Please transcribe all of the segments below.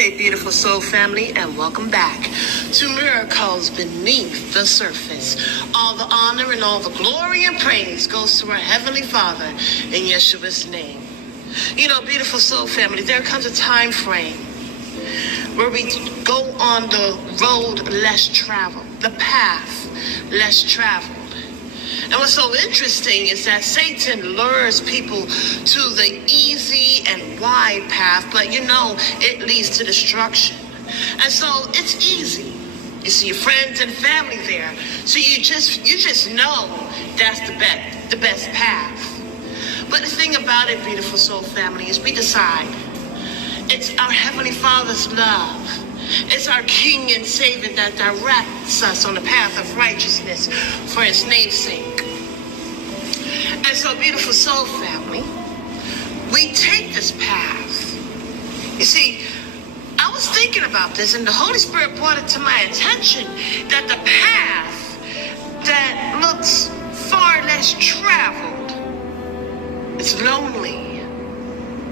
Namaste, beautiful soul family, and welcome back to Miracles Beneath the Surface. All the honor and all the glory and praise goes to our Heavenly Father in Yeshua's name. You know, beautiful soul family, there comes a time frame where we go on the road less traveled, the path less traveled. And what's so interesting is that Satan lures people to the easy and wide path, but you know, it leads to destruction. And so it's easy. You see your friends and family there. So you just know that's the best path. But the thing about it, beautiful soul family, is we decide. It's our Heavenly Father's love. It's our King and Savior that directs us on the path of righteousness for His name's sake. And so, beautiful soul family, we take this path. You see, I was thinking about this, and the Holy Spirit brought it to my attention that the path that looks far less traveled is lonely.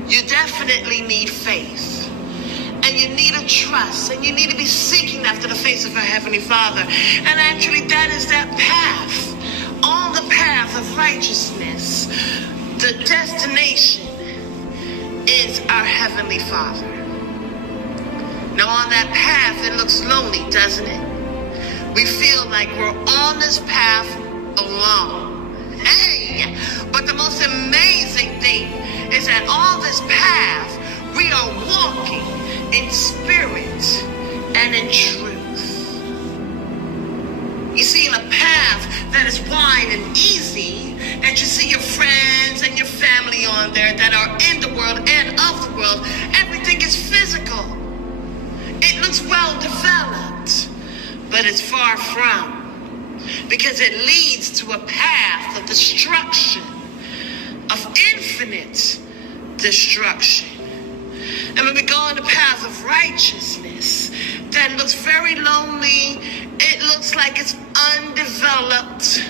You definitely need faith. And you need a trust, and you need to be seeking after the face of our Heavenly Father. And actually, that is that path. On the path of righteousness, the destination is our Heavenly Father. Now, on that path, it looks lonely, doesn't it? We feel like we're on this path alone. Hey! But the most amazing thing is that on this path, we are walking in spirit and in truth. You see, in a path that is wide and easy, that you see your friends and your family on there that are in the world and of the world, everything is physical. It looks well developed, but it's far from, because it leads to a path of destruction, of infinite destruction. And when we go on the path of righteousness, that looks very lonely. It looks like it's undeveloped.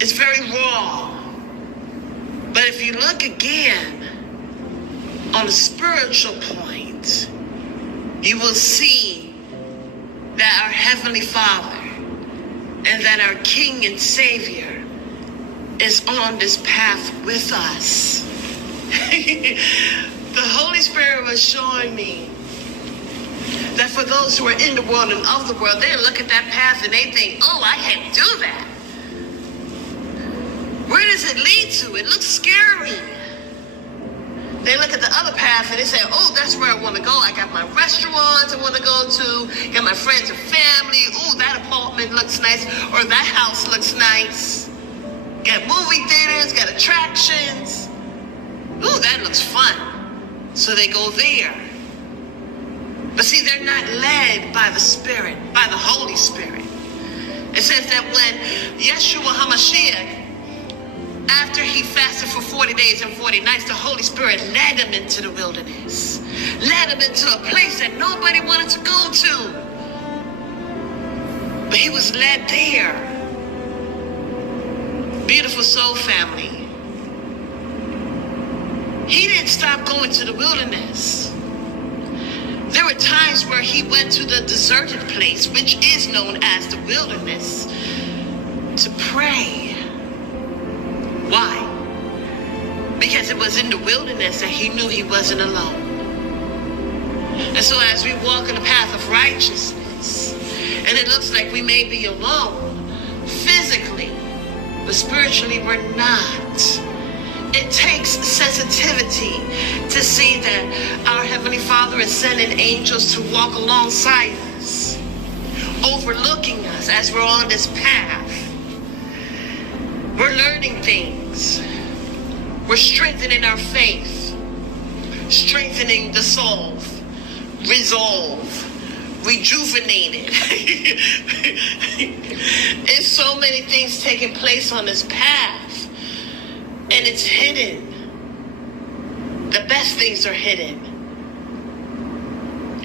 It's very raw. But if you look again on the spiritual point, you will see that our Heavenly Father and that our King and Savior is on this path with us. The Holy Spirit was showing me that for those who are in the world and of the world, they look at that path and they think, oh, I can't do that. Where does it lead to? It looks scary. They look at the other path and they say, oh, that's where I want to go. I got my restaurants I want to go to, got my friends and family. Oh, that apartment looks nice, or that house looks nice. Got movie theaters, got attractions. Ooh, that looks fun. So they go there. But see, they're not led by the Spirit, by the Holy Spirit. It says that when Yeshua HaMashiach, after he fasted for 40 days and 40 nights, the Holy Spirit led him into the wilderness. Led him into a place that nobody wanted to go to. But he was led there. Beautiful soul family. He didn't stop going to the wilderness. There were times where he went to the deserted place, which is known as the wilderness, to pray. Why? Because it was in the wilderness that he knew he wasn't alone. And so as we walk in the path of righteousness, and it looks like we may be alone physically, but spiritually we're not. It takes sensitivity to see that our Heavenly Father is sending angels to walk alongside us, overlooking us as we're on this path. We're learning things. We're strengthening our faith, strengthening the soul, resolve, rejuvenated. There's so many things taking place on this path. And it's hidden. The best things are hidden.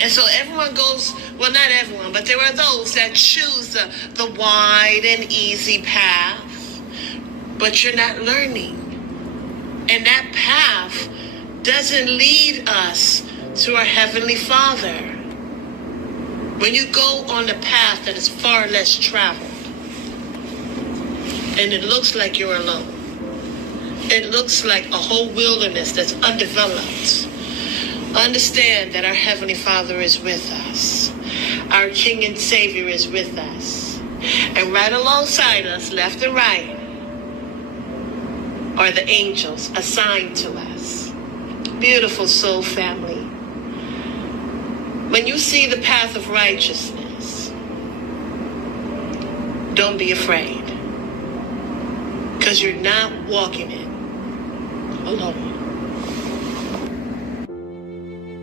And so everyone goes, well, not everyone, but there are those that choose the wide and easy path. But you're not learning. And that path doesn't lead us to our Heavenly Father. When you go on a path that is far less traveled, and it looks like you're alone, it looks like a whole wilderness that's undeveloped, understand that our Heavenly Father is with us. Our King and Savior is with us. And right alongside us, left and right, are the angels assigned to us. Beautiful soul family. When you see the path of righteousness, don't be afraid, because you're not walking it alone.